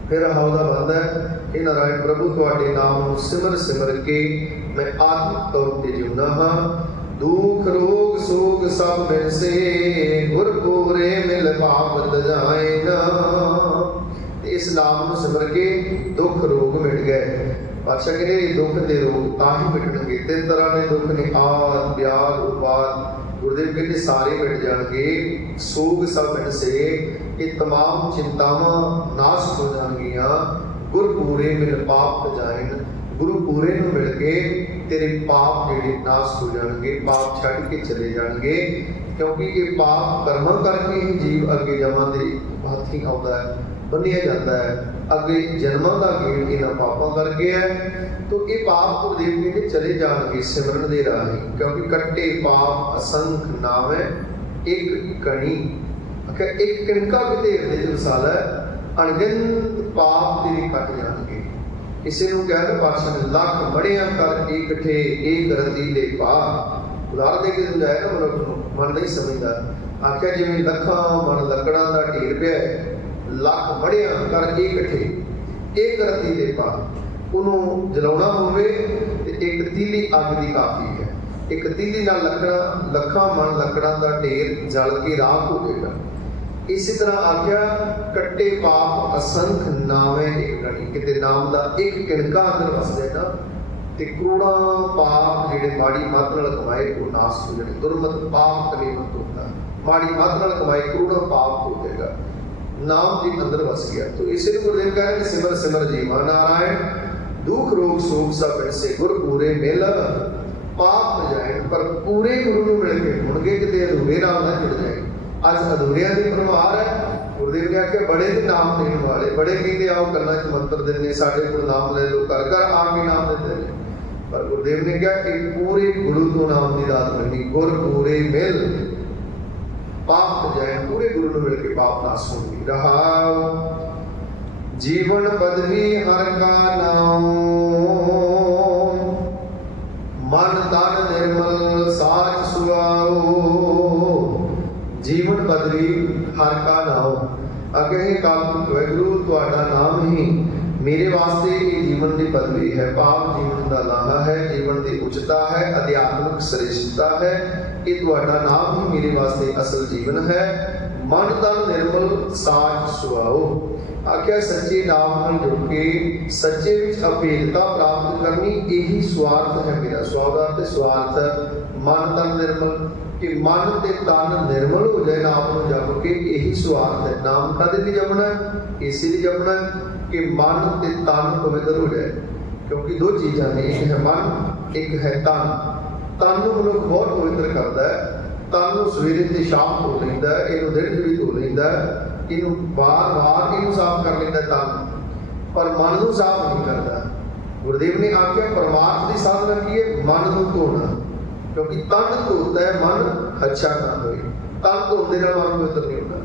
फिर हौदा बंदा है हे नारायण प्रभु तुहाडे नाम नूं सिमर सिमर के मैं आत्मिक तौर ते जिउंदा हां। दुख रोग सोग सब मिल से गुर पूरे मिल पाप तजाइन। इस नाम नूं सिमर के दुख रोग मिट गए। पातशाह कहते दुख के रोग ताही मिटणगे। तीन तरह के दुख ने आद व्याध उपाद। गुरुदेव कहते सारे मिट जाएंगे। सोग सब मिट से ये तमाम चिंतावां नाश हो जाएंगियां। गुर पूरे मिल पाप जाइन। गुरु पूरे नूं मिल के तेरे पाप जेड़े नाश हो जाएंगे, पाप छड़ के चले जाएंगे। क्योंकि ये पाप कर्मां करके ही जीव अगे जमां दे हाथी आउंदा है, बन्निया जाता है। अगे जन्मां का गेड़ इन्हां पापां करके है। तो ये पाप गुरुदेव जी के चले जाएंगे सिमरन दे राही। क्योंकि कट्टे पाप असंख नाम है एक कणी। एक कणका किते हृदय च वसाला अणगिनत पाप तेरे कट जाएंगे। इसे नूं कहते पातशाह ने लख मड़िया कर इकट्ठे एक रतीले पा। उदाहरण दे के समझाया ना मनुख नूं, मन नहीं समझदा। आख्या जिवें लखां मन लकड़ां दा ढेर पिया है, लख मड़िया कर इकट्ठे एक रतीले पा। उन्होंने जलाना होवे ते एक तीली अग दी काफी है। एक तीली नाल लकड़ा लखां मन लकड़ां दा ढेर जल के राख हो जाएगा। इसी तरह आख्या कट्टे पाप असंख नावे एक गणी। किते नाम दा एक किणका अंदर वस जाए ना ਤੇ ਕਰੋੜਾਂ ਪਾਪ ਜਿਹੜੇ ਮਾੜੀ ਮੱਤ ਨਾਲ ਕਮਾਏ ਉਹ ਨਾਸ ਹੋ ਜਾਣੇ। ਦੁਰਮਤ ਪਾਪ ਕਲੀਮਤ ਹੁੰਦਾ, ਮਾੜੀ ਮੱਤ ਨਾਲ ਕਮਾਏ ਕਰੋੜਾਂ ਪਾਪ ਹੋ ਜਾਏਗਾ। ਨਾਮ ਦੇ ਅੰਦਰ ਵਸ ਗਿਆ। तो इसे गुरुदेव कह रहे सिमर सिमर जीवा नारायण, दुख रोग शोक सब ऐसे गुर पूरे मिल पाप न जाए। पर पूरे गुरु ਨੂੰ ਮਿਲ ਕੇ ਹੋਣਗੇ, ਕਿਤੇ ਅਧੂਰੇ ਨਾਲ ਨਾ ਜੁੜ ਜਾਏ। ਅੱਜ ਅਧੂਰਿਆਂ ਦੀ ਪਰਵਾਰ ਹੈ। ਗੁਰਦੇਵ ਨੇ ਆਖਿਆ ਬੜੇ ਦੇ ਨਾਮ ਦੇਣ ਵਾਲੇ, ਬੜੇ ਕਹਿੰਦੇ ਆਓ ਕੰਨਾਂ 'ਚ ਮੰਤਰ ਦਿੰਦੇ, ਸਾਡੇ ਕੋਲ ਨਾਮ ਲੈ ਲਓ, ਘਰ ਘਰ ਆ ਕੇ ਨਾਮ ਦਿੰਦੇ ਨੇ। ਪਰ ਗੁਰਦੇਵ ਨੇ ਕਿਹਾ ਕਿ ਪੂਰੇ ਗੁਰੂ ਤੋਂ ਨਾਮ ਦੀ ਦਾਤ ਮਿਲਣੀ। ਗੁਰ ਪੂਰੇ ਮਿਲ पाप जाए, पूरे गुरु ने मिलकर पाप नाश होगी। रहाओ जीवन बदली हर का नाम, मन तन निर्मल साच सुआओ। जीवन बदली हर का नाम। अगे काल वाहिगुरु तुहाडा नाम ही मेरे वास्ते ये जीवन की बदली है। पाप जीवन का लाहा है, जीवन की उच्चता है, अध्यात्मिक श्रेष्ठता है। ये तुहाडा नाम ही मेरे वास्ते असल जीवन है। मन तन निर्मल साच सुआओ। आख्या सच्चे नाम नाल जुड़ के सच्चे विच अभेदता प्राप्त करनी, यही स्वार्थ है मेरा। स्वार्थ ते स्वार्थ मन तन निर्मल, कि मन ते तन निर्मल हो जाए नाम नूं जप के, यही स्वार्थ है। नाम कदे नहीं जपना, इसी लिए जपना कि मन ते तन पवित्र हो जाए। क्योंकि दो चीज़ां ने, एक है मन, एक है तन। तन नूं मनुख बहुत पवित्र करता है। तन नूं सवेरे ते शाम धो लैंदा है, इहनूं दिन भी धो लैंदा है, इहनूं बार बार इहनूं साफ कर लैंदा तन, पर मन नूं साफ नहीं करता। गुरुदेव ने आख्या परमार्थ की साधना की है मन नूं धोना, क्योंकि तन धोता है मन अच्छा ना होए। तन धोने नाल मन पवित्र नहीं होता।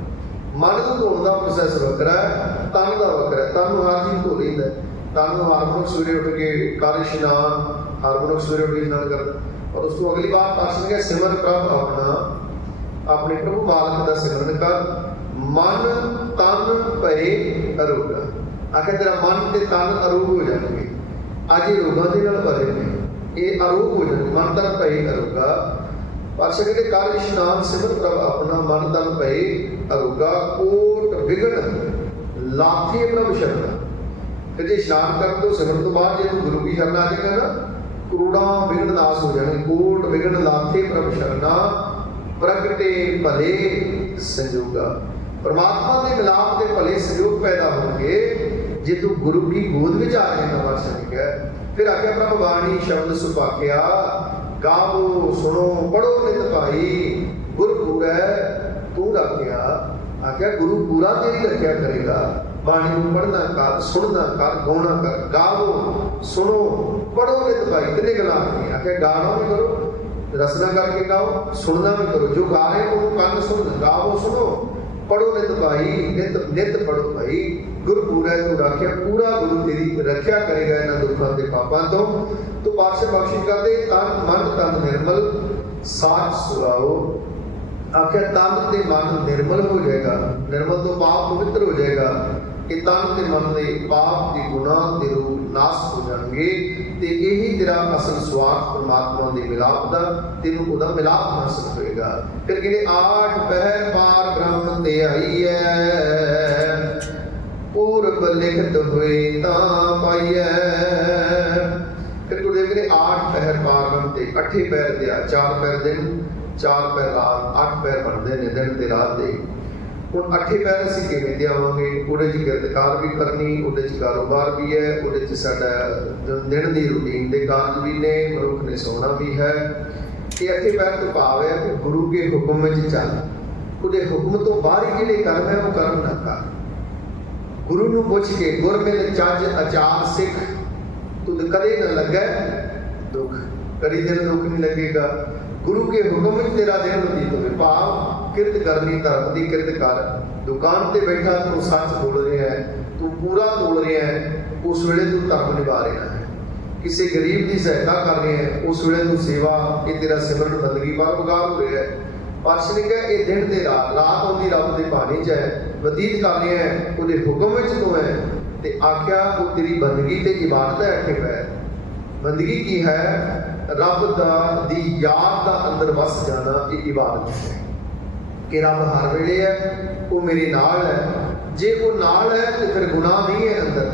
मन को धोने का प्रोसैस वखरा है, तन का वखरा है। तन हर चीज धो लैंदा है। तन हर मनुख सवेरे उठ के कर इशनान, हर मनुख सवेरे उठ के इशनान करता, और उसको अगली बात पास गया सिमर प्रभ अपना, अपने प्रभु बालक का सिमरन कर। मन तन भए अरोगा। आखिर तेरा मन ते तन अरोग हो जाएंगे। अज ये रोगों के नाल भरे ने, ये अरोग हो जाएंगे। मन तन भए अरोगा। पातशाह कहते कर इशनान सिमर प्रभ अपना, मन तन भए अरोगा। कोट विघन लाथे प्रभ शरण। फिर जो इशनान कर तो सिमरन तो बाद जो गुरु की शरण आ जाएगा ना, करोड़ा विघन नाश हो जाने। कोट विघन लाथे प्रभ शरणा, प्रगटे भले संजोगा। परमात्मा के मिलाप के भले संयोग पैदा होंगे जे तू गुरु की गोद में आ जाएगा। पातशाह ने कहा फिर आख्या प्रभ बाणी शब्द सुभाग्या, गावो सुनो पढ़ो नित भाई, गुरु पूरा तू रखिया। आख्या गुरु पूरा तेरी रखिया करेगा। बाणी को पढ़ना कर, सुनना कर, गाना कर। गावो सुनो पढ़ो नित भाई, कितने गल आखी। आख्या गाना भी करो, रचना करके गाओ, सुनना भी करो। जो गा रहे हो कान सुन, गावो सुनो पढ़ो नित भाई, नित नित पढ़ो भाई। गुरु पूरा तू रखिया, पूरा गुरु तेरी रखिया करेगा इन्होंने दुखों के पापों तो पातशाह बख्शिश कर दे। तन मन तन निर्मल साच सुआओ। आखिर तन ते मन निर्मल हो जाएगा, निर्मल तो पाप पवित्र हो जाएगा। कि तन ते मन के पाप के गुनाह के रूप नाश हो जाएंगे। तो यही तेरा असल स्वार्थ परमात्मा के मिलाप का, तेनों उहदा मिलाप हासिल होएगा। फिर कहते 8 पहर पार ब्रह्म ते आई है, पूर्व लिखत हुए तां पाइए। फिर गुरुदेव ने 8 पहर पार ब्रह्म ते, 8 पैर दिया, 4 पैर दिन 4 पैर रात, 8 पैर बनते हैं दिन ते रात दे। ਹੁਣ 8 ਪੈਰ ਅਸੀਂ ਕਿਵੇਂ ਦੇਵਾਂਗੇ? ਉਹਦੇ 'ਚ ਕਿਰਤਕਾਰ ਵੀ ਕਰਨੀ, ਉਹਦੇ 'ਚ ਕਾਰੋਬਾਰ ਵੀ ਹੈ, ਉਹਦੇ 'ਚ ਸਾਡਾ ਦਿਨ ਦੀ ਰੂਟੀਨ ਦੇ ਕਾਰਜ ਵੀ ਨੇ, ਮਨੁੱਖ ਨੇ ਸੌਣਾ ਵੀ ਹੈ। ਇਹ 8 ਪੈਰ ਤੋਂ ਭਾਵ ਹੈ ਕਿ ਗੁਰੂ ਕੇ ਹੁਕਮ ਵਿੱਚ ਚੱਲ, ਉਹਦੇ ਹੁਕਮ ਤੋਂ ਬਾਹਰ ਜਿਹੜੇ ਕਰਮ ਹੈ ਉਹ ਕਰਮ ਨਾ ਕਰ। ਗੁਰੂ ਨੂੰ ਪੁੱਛ ਕੇ ਗੁਰ ਮਿਲ ਚੱਜ ਆਚਾਰ ਸਿੱਖ, ਤੁਧ ਕਦੇ ਨਾ ਲੱਗੇ ਦੁੱਖ, ਕਦੀ ਦਿਨ ਦੁੱਖ ਨਹੀਂ ਲੱਗੇਗਾ। गुरु के हुक्म में तेरा दिन बतीत हो। भाव किरत करनी, धर्म की किरत कर। दुकान पर बैठा तू सच बोल रहा है, तू पूरा बोल रहा है, उस वेले तू धर्म निभा रहा है। किसी गरीब की सहायता कर रहे हैं, उस वेले तू सेवा, ये तेरा सिमरन बंदगी बार हो रहा है। पातशाह ने कहा ये दिन ते रात, रात आउंदी रब दे बाणी च है, बतीत कर रहे हैं, उहदे हुक्म विच तू है। ते आख्या वो तेरी बंदगी ते इबादत है। आखे पै बंदगी की है? रब दी याद का अंदर वस जाना, ये इबादत है। कि रब हर वेले है, वो मेरे नाल है। जे वो नाल है तो फिर गुनाह नहीं है अंदर।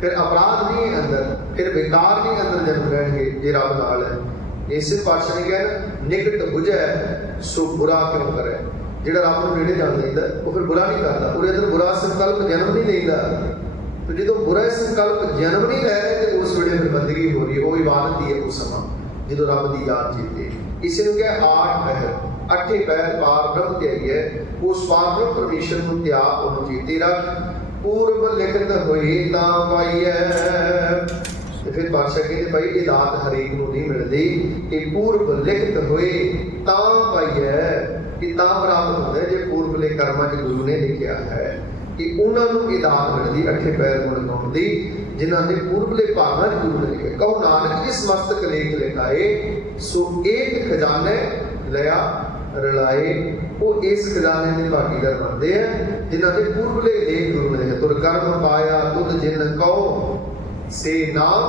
फिर अपराध नहीं है अंदर, फिर बेकार नहीं अंदर जन्म लैणगे जे रब नाल है। इस पातशाह ने कहा निकट बुझे सो बुरा क्यों करे। जिहड़ा रब नूं नेड़े जाण लैंदा वो फिर बुरा नहीं करता, ਉਹਦੇ अंदर बुरा संकल्प जन्म नहीं लैंदा। तो जो बुरा संकल्प जन्म नहीं लै रहे तो उस वेले फिर बंदगी हो रही है, वो इबादत ही है उस समा जो रब की याद चेते। इसे क्या 8 पहर 8 पहर पार ब्रह्म त्यागी है, उस पार ब्रह्म परमेश्वर को त्याग को चेते रख। पूर्व लिखत होए तां पाईए। फिर पातशाह कहते भाई ये दात हरेक को नहीं मिलती, ये पूर्व लिखत होए तां पाईए, कि तां प्राप्त होता है जो पूर्वले कर्मां च गुरु ने लिखिया है कि उन्होंने ये दात मिलती 8 पैर गुण गाउण दी जिन्होंने पूर्वले भागां च गुरु ने लिखे। कहो नानक इस मस्तक लेख लिखाए सो एक खजाने लिया रलाए। वो इस खजाने के भागीदार बनते हैं जिन्होंने पूर्वले लेख गुरु ने लिखे। तुर कर्म पाया तुद जिन कहो से नाम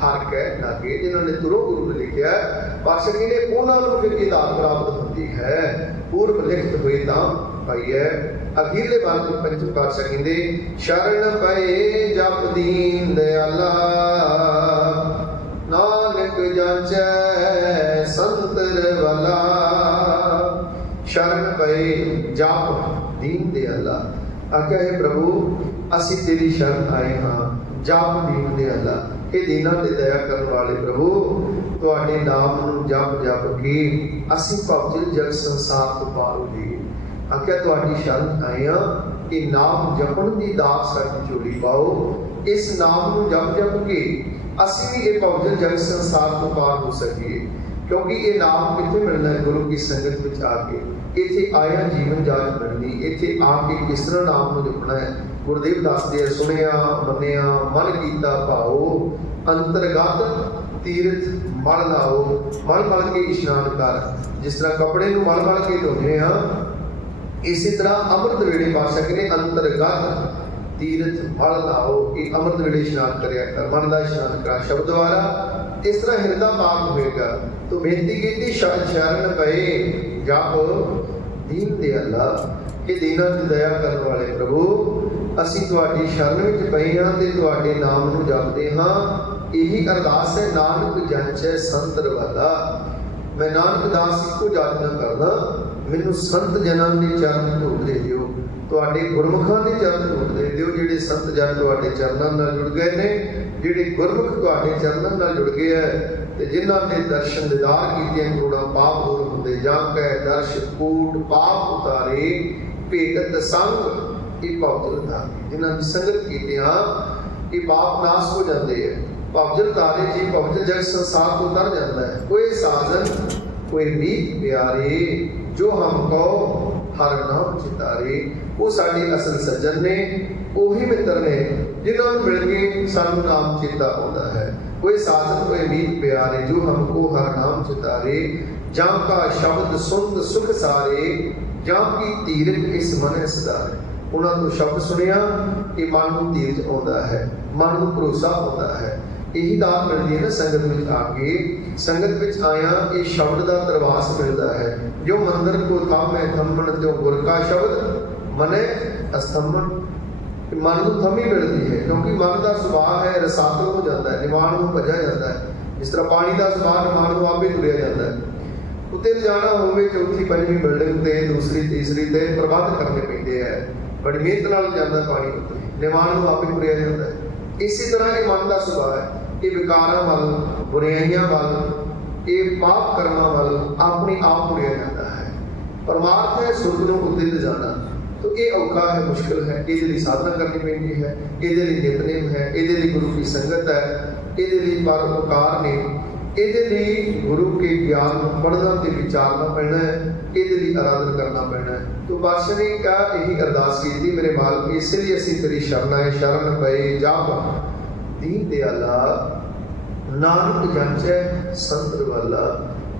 हर कह लागे। जिन्होंने तुरो गुरु ने लिखा पातशाह ने उन्होंने फिर ये दात प्राप्त होती है। पूर्व लिखत हुए तां पाईए। अखीरले बाल में पंचम पातशाह कहते शरण पए जप दीन दयाला, नानक जांचै संतर वाला। शरण पए जप दीन दयाला। आख्या है प्रभु असी तेरी शरण आए हाँ, जप दीन दयाला। ये दीना ते दया करने वाले प्रभु तुहाडे नाम नूं जप जप के असी भवजल जग संसार तो पार हो जाइए। आख्या तुहाडी शरण आए हाँ, कि नाम जपण दी दात साडी झोली पाओ। इस नाम नूं जप जप के असी भी ये भवजल जग संसार तो पार हो सकीए। क्योंकि ये नाम कितने मिलना है? गुरु की संगत में आके। इत्थे आया जीवन जाच मिलनी, इत्थे आके किस तरह नाम नूं जपना है। गुरुदेव दसदे सुनिया मनिया मन कीता भाओ, अंतरगत तीर्थ मल लाओ। मल मल के इशनान कर। जिस तरह कपड़े नूं मल मल के धोने हाँ, इसी तरह अमृत वेले पातशाह कहते अंतरगत तीर्थ मल लाओ कि अमृत वेले इशनान करिया कर, मन का इशनान करा शब्द द्वारा। इस तरह हिरदा पाप होएगा। तो बेनती की शरण पए जप दीन दयाला। ये दीना ते दया करने वाले प्रभु असी तुहाडी शरण विच पए हां ते तुहाडे नाम नूं जपदे हां। यही अरदास है नानक जांचै संतर वाला। मैं नानक दास इको याचना करदा मैनू संत जनां दे चरण धूप दे दिओ, तुहाडे गुरमुखां दे चरण धूप दे दिओ। जिहड़े संत जन तुहाडे चरनां नाल जुड़ गए ने, जिहड़े गुरमुख तुहाडे चरनां नाल जुड़ गए है ते जिन्हां ने दर्शन दीदार कीते करोड़ां पाप दूर हुंदे। जां कै दर्श कूट पाप उतारे भेगत संग ये भवजल तारे। जिन्हां दी संगत कीते हां ये पाप नाश हो जाते हैं। भवजल तारे जी भवजल जग संसार तो तर जाता है। कोई साजन कोई मीत प्यारे जो हमको हर नाम चितारे। वो साडे असल सज्जन ने, ओही मित्र ने जिन्हों मिल के सानू नाम चेता आता है। कोई साधन कोई मीत प्यारे जो हमको हर नाम चितारे। जां का शब्द सुन सुख सारे, जां की तीरथ इस मन सदारे। उन्होंने तो शब्द सुनिया कि मन को तीरथ आता है, मन को भरोसा होता है। यही दात मिलती है ना संगत में आके। संगत में आया ये शब्द का तरवास मिलता है। जो मंदिर को थामे थमन जो गुर का शब्द मने अस्तंभन। मन को थमी मिलती है क्योंकि मन का सुभाव है रसातल हो जाता है, निवाण को भजा जाता है। जिस तरह पानी का सुभाव निवाण को आपे तुरया जाता है। उत्ते जाना होवे चौथी पंजवीं बिल्डिंग ते दूसरी तीसरी ते प्रबंध करने पैंदे है। बड़ी मेहनत नाल जांदा पानी उत्ते, निवाण को आपे तुरया जाता है। इसी तरह ये मन का सुभाव है, ये विकारां वल बुराइयां वल ये पाप कर्मां वल अपने आप तुरया जाता है। परमार्थ है सुख नूं उत्ते ले जाना। तो ये औखा है, मुश्किल है। ये लिए साधना करनी पैंदी है, ये लिए नितनेम है, ये लिए गुरु की संगत है, ये लिए परोपकार ने, ये लिए गुरु के ज्ञान पढ़ना ते विचारना पैना है, ये लिए आराधना करना पैना है। तो बादशाह ने कहा यही अरदास की थी मेरे मालिक, इसलिए असी तेरी शरण आए। शरण पए जप दीन दयाला, नानक जांचै संतर वाला।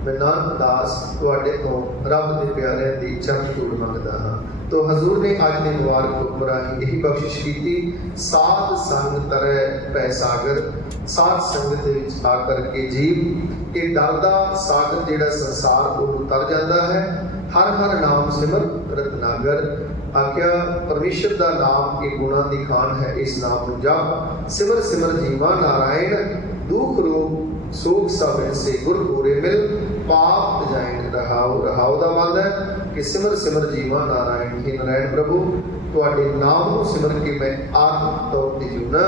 मैं नानक दास तुहाडे तो रब दे प्यारिਆਂ ਦੀ चरण धूड़ मंगदा हां। तो हजूर ने अज के मुबारक हुक्म राही यही बख्शिश की। साध संग तरह पै सागर। साध संगत विच आकर के जीव ये डरदा सागर जिहड़ा संसार को तर जाता है। हर हर नाम सिमर रत्नागर। आख्या परमेश्वर का नाम एक गुणा की खान है, इस नाम को जाप सिमर सिमर जीवा नारायण दुख रोग सोग सब से गुर पूरे मिल पाप जाइन रहाओ। रहाओ का मतलब है कि सिमर सिमर जीवा नारायण। हे नारायण प्रभु तुहाडे नाम को सिमर के मैं आत्म तौर पर जीवना,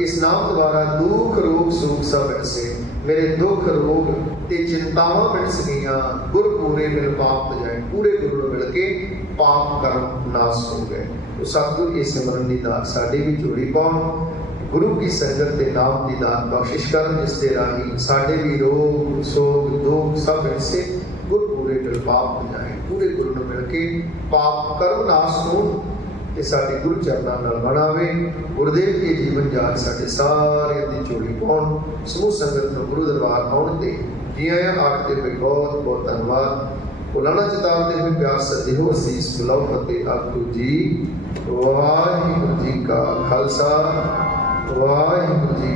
इस नाम द्वारा दुख रोग सुख सब से मेरे दुख रोग ते चिंतावां मिट सकियां। गुर पूरे मिल पाप जाए, पूरे गुरु मिल के पाप कर्म नाश हो गए। तो सतगुर इस सिमरन की दात साडी भी जोड़ी पाउण, गुरु की संगत के नाम की दात बख्शिश कर, जिसके राही साडे भी रोग सोग दुख सब से गुर पूरे मिल पाप जाए, पूरे गुरु मिल के पाप कर्म नाश हो। कि साडे गुरु चरणों नाल बनावे, गुरुदेव के जीवन जाच साडे सारे दी जोड़ी पाउण। समूह संगत नूं गुरु दरबार आउण ते जी आया आखते हुए बहुत बहुत धन्यवाद। बुलाना चितारते हुए प्यार सदे हो असीस बुलाओ फतेह आखो जी। वाहिगुरू जी का खालसा वाहिगुरू जी